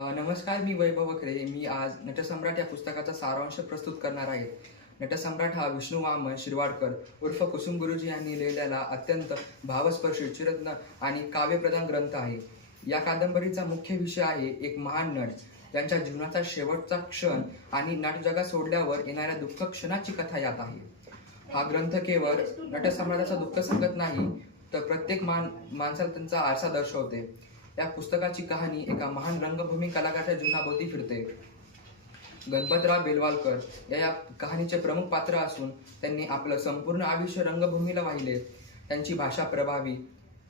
नमस्कार, मी वैभव वखरे. मी आज नटसम्राट या पुस्तकाचा सारांश प्रस्तुत करणार आहे. नटसम्राट हा विष्णू वामन शिरवाडकर उर्फ कुसुम गुरुजी यांनी लिहिलेला अत्यंत भावस्पर्शी, चिरत्न आणि काव्यप्रधान ग्रंथ आहे. या कादंबरीचा मुख्य विषय आहे एक महान नट, त्यांच्या जीवनाचा शेवटचा क्षण आणि नाटजगा सोडल्यावर येणाऱ्या दुःख क्षणाची कथा यात आहे. हा ग्रंथ केवळ नटसम्राटाचा दुःख सांगत नाही, तर प्रत्येक माणसाला त्यांचा आरसा दर्शवते. या पुस्तकाची कहाणी एका महान रंगभूमी कलाकाराच्या जीवनाभोवती फिरते. गणपतराव बेलवालकर या कहाणीचे प्रमुख पात्र असून त्यांनी आपलं संपूर्ण आयुष्य रंगभूमीला वाहिले. त्यांची भाषा प्रभावी,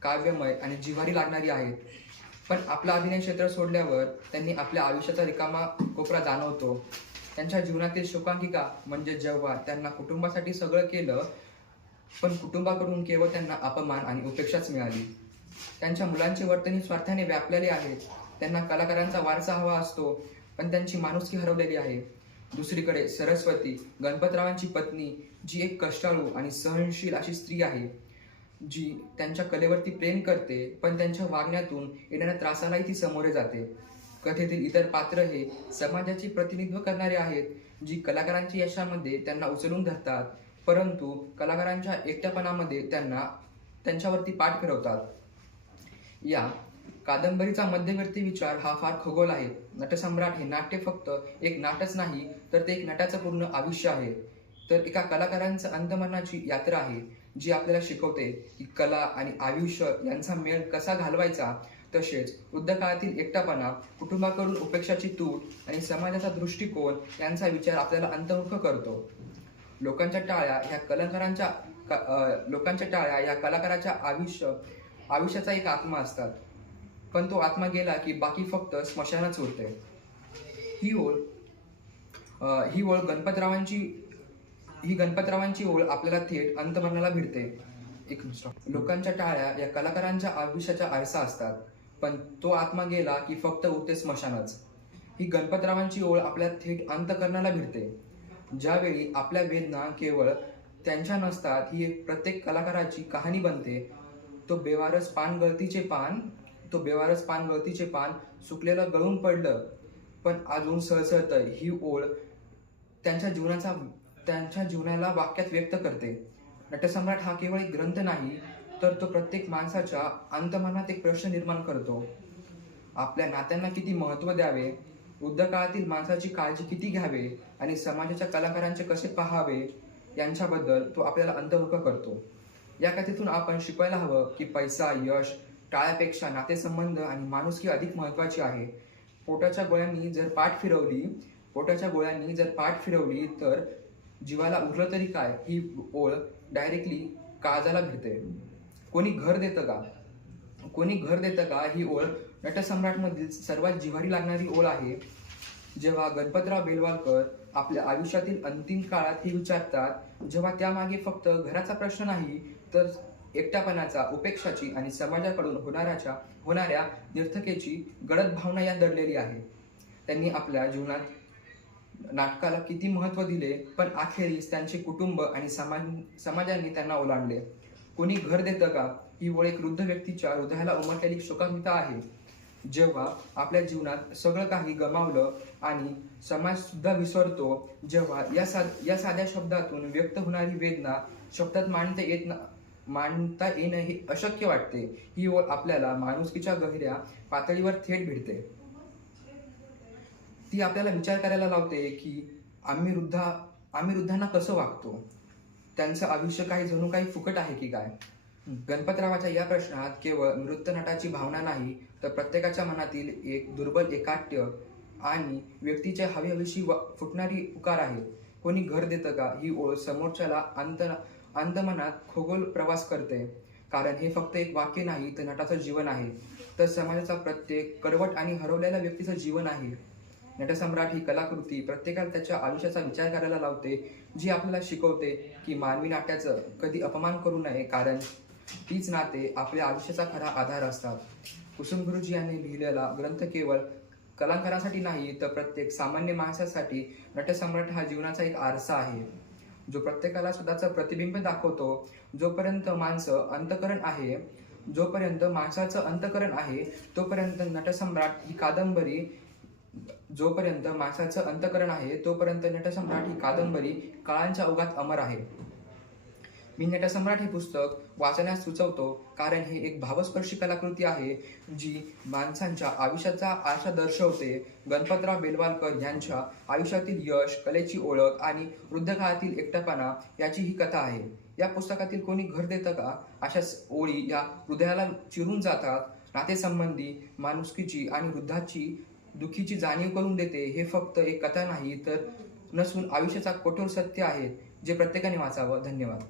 काव्यमय आणि जिव्हारी लागणारी आहे. पण आपलं अभिनय क्षेत्र सोडल्यावर त्यांनी आपल्या आयुष्याचा रिकामा कोपरा जाणवतो. त्यांच्या जीवनातील शोकांतिका म्हणजे जेव्हा त्यांना कुटुंबासाठी सगळं केलं, पण कुटुंबाकडून केवळ त्यांना अपमान आणि उपेक्षाच मिळाली. त्यांच्या मुलांची वर्तनी स्वार्थाने व्यापलेली आहेत. त्यांना कलाकारांचा वारसा हवा असतो, पण त्यांची माणुसकी हरवलेली आहे. दुसरीकडे सरस्वती, गणपतरावांची पत्नी, जी एक कष्टाळू आणि सहनशील अशी स्त्री आहे, जी त्यांच्या कलेवरती प्रेम करते, पण त्यांच्या वागण्यातून येणाऱ्या त्रासालाही ती सामोरे जाते. कथेतील इतर पात्र हे समाजाचे प्रतिनिधित्व करणारे आहेत, जी कलाकारांच्या यशामध्ये त्यांना उचलून धरतात, परंतु कलाकारांच्या एकटेपणामध्ये त्यांच्यावरती पाठ फिरवतात. या कादंबरीचा मध्यवर्ती विचार हा फार खगोल आहे. नटसम्राट हे नाट्य फक्त एक नाटच नाही, तर ते एक नटाचं पूर्ण आयुष्य आहे. तर एका कलाकारांचं अंतमरणाची यात्रा आहे, जी आपल्याला शिकवते की कला आणि आयुष्य यांचा मेळ कसा घालवायचा. तसेच वृद्धकाळातील एकटापणा, कुटुंबाकडून उपेक्षाची तूट आणि समाजाचा दृष्टिकोन यांचा विचार आपल्याला अंतर्मुख करतो. लोकांच्या टाळ्या या कलाकाराच्या आयुष्याचा एक आत्मा असतात, पण तो आत्मा गेला की बाकी फक्त स्मशानच उरते. ही ओळ ही ओळ गणपतरावांची ओळ आपल्याला थेट अंतमरणाला भिडते. लोकांच्या टाळ्या या कलाकारांच्या आयुष्याचा आरसा असतात, पण तो आत्मा गेला की फक्त उरते स्मशानच. ही गणपतरावांची ओळ आपल्या थेट अंतःकरणाला भिडते. ज्यावेळी आपल्या वेदना केवळ त्यांच्या नसतात, ही एक प्रत्येक कलाकाराची कहाणी बनते. तो बेवारस पान गळतीचे पान सुकलेलं गळून पडलं, पण अजून सळसळतंय. ही ओळ त्यांच्या जीवनाला वाक्यात व्यक्त करते. नटसम्राट हा केवळ एक ग्रंथ नाही, तर तो प्रत्येक माणसाच्या अंतमनात एक प्रश्न निर्माण करतो. आपल्या नात्यांना किती महत्त्व द्यावे, वृद्धकाळातील माणसाची काळजी किती घ्यावे आणि समाजाच्या कलाकारांचे कसे पाहावे, यांच्याबद्दल तो आपल्याला अंतर्मुख करतो. या कथेतून आपण शिकवायला हवं की पैसा, यश, टाळ्यापेक्षा नातेसंबंध आणि माणुसकी अधिक महत्त्वाची आहे. पोटाच्या गोळ्यांनी जर पाठ फिरवली तर जीवाला उरलं तरी काय, ही ओळ डायरेक्टली काळजाला भिडते. कोणी घर देतं का ही ओळ नटसम्राटमधील सर्वात जिव्हारी लागणारी ओळ आहे. जेव्हा गणपतराव बेलवालकर आपल्या आयुष्यातील अंतिम काळात हे विचारतात, जेव्हा त्यामागे फक्त घराचा प्रश्न नाही, तर एकटापणाचा, उपेक्षाची आणि समाजाकडून होणाऱ्या निर्थकेची गडद भावना यात दडलेली आहे. त्यांनी आपल्या जीवनात नाटकाला किती महत्त्व दिले, पण अखेरीस त्यांचे कुटुंब आणि समाजाने त्यांना ओलांडले. कोणी घर देतं का ही ओळ एक वृद्ध व्यक्तीच्या हृदयाला उमटलेली शोकांतिका आहे. जेव्हा आपल्या जीवनात सगळं काही गमावलं आणि समाज सुद्धा विसरतो, जेव्हा या साध्या शब्दातून व्यक्त होणारी वेदना शब्दात मांडता येणं हे अशक्य वाटते, ही ओळ आपल्याला माणुसकीच्या गहिऱ्या पातळीवर थेट भिडते. ती आपल्याला विचार करायला लावते की आम्ही वृद्धांना कसं वागतो. त्यांचं आयुष्य जणू काही फुकट आहे की काय. गणपतरावाच्या या प्रश्नात केवळ नृत्यनटाची भावना नाही, तर प्रत्येकाच्या मनातील एक दुर्बल एकाट्य आणि व्यक्तीच्या हवीहवीशी फुटणारी पुकार आहे. कोणी घर देतं का ही ओळ समोरच्याला अंतमनात खगोल प्रवास करते, कारण हे फक्त एक वाक्य नाही, तर नटाचं जीवन आहे. तर समाजाचा प्रत्येक कडवट आणि हरवलेल्या व्यक्तीचं जीवन आहे. नटसम्राट ही कलाकृती प्रत्येकाला त्याच्या आयुष्याचा विचार करायला लावते, जी आपल्याला शिकवते की मानवी नाट्याचं कधी अपमान करू नये, कारण तीच नाते आपल्या आयुष्याचा खरा आधार असतात. कुसुम गुरुजी यांनी लिहिलेला ग्रंथ केवळ कलाकारांसाठी नाही, तर प्रत्येक सामान्य माणसासाठी नटसम्राट हा जीवनाचा एक आरसा आहे, जो प्रत्येकाला स्वतःचं प्रतिबिंब दाखवतो. जोपर्यंत माणसाचं अंतकरण आहे, तोपर्यंत नटसम्राट ही कादंबरी जोपर्यंत माणसाचं अंतःकरण आहे तोपर्यंत नटसम्राट ही कादंबरी काळांच्या ओघात अमर आहे. मी नटसम्राट हे पुस्तक वाचण्यास सुचवतो कारण हे एक भावस्पर्शी कलाकृती आहे जी माणसांच्या आयुष्याचा आशा दर्शवते. गणपतराव बेलवालकर यांच्या आयुष्यातील यश, कलेची ओळख आणि वृद्ध काळातील एकटेपणा याची ही कथा आहे. या पुस्तकातील कोणी घर देतं का अशा ओळी या हृदयाला चिरून जातात. नातेसंबंधी, माणुसकीची आणि वृद्धाची दुःखीची जाणीव करून देते. हे फक्त एक कथा नाही तर नसून आयुष्याचा कठोर सत्य आहे जे प्रत्येकाने वाचावं. धन्यवाद.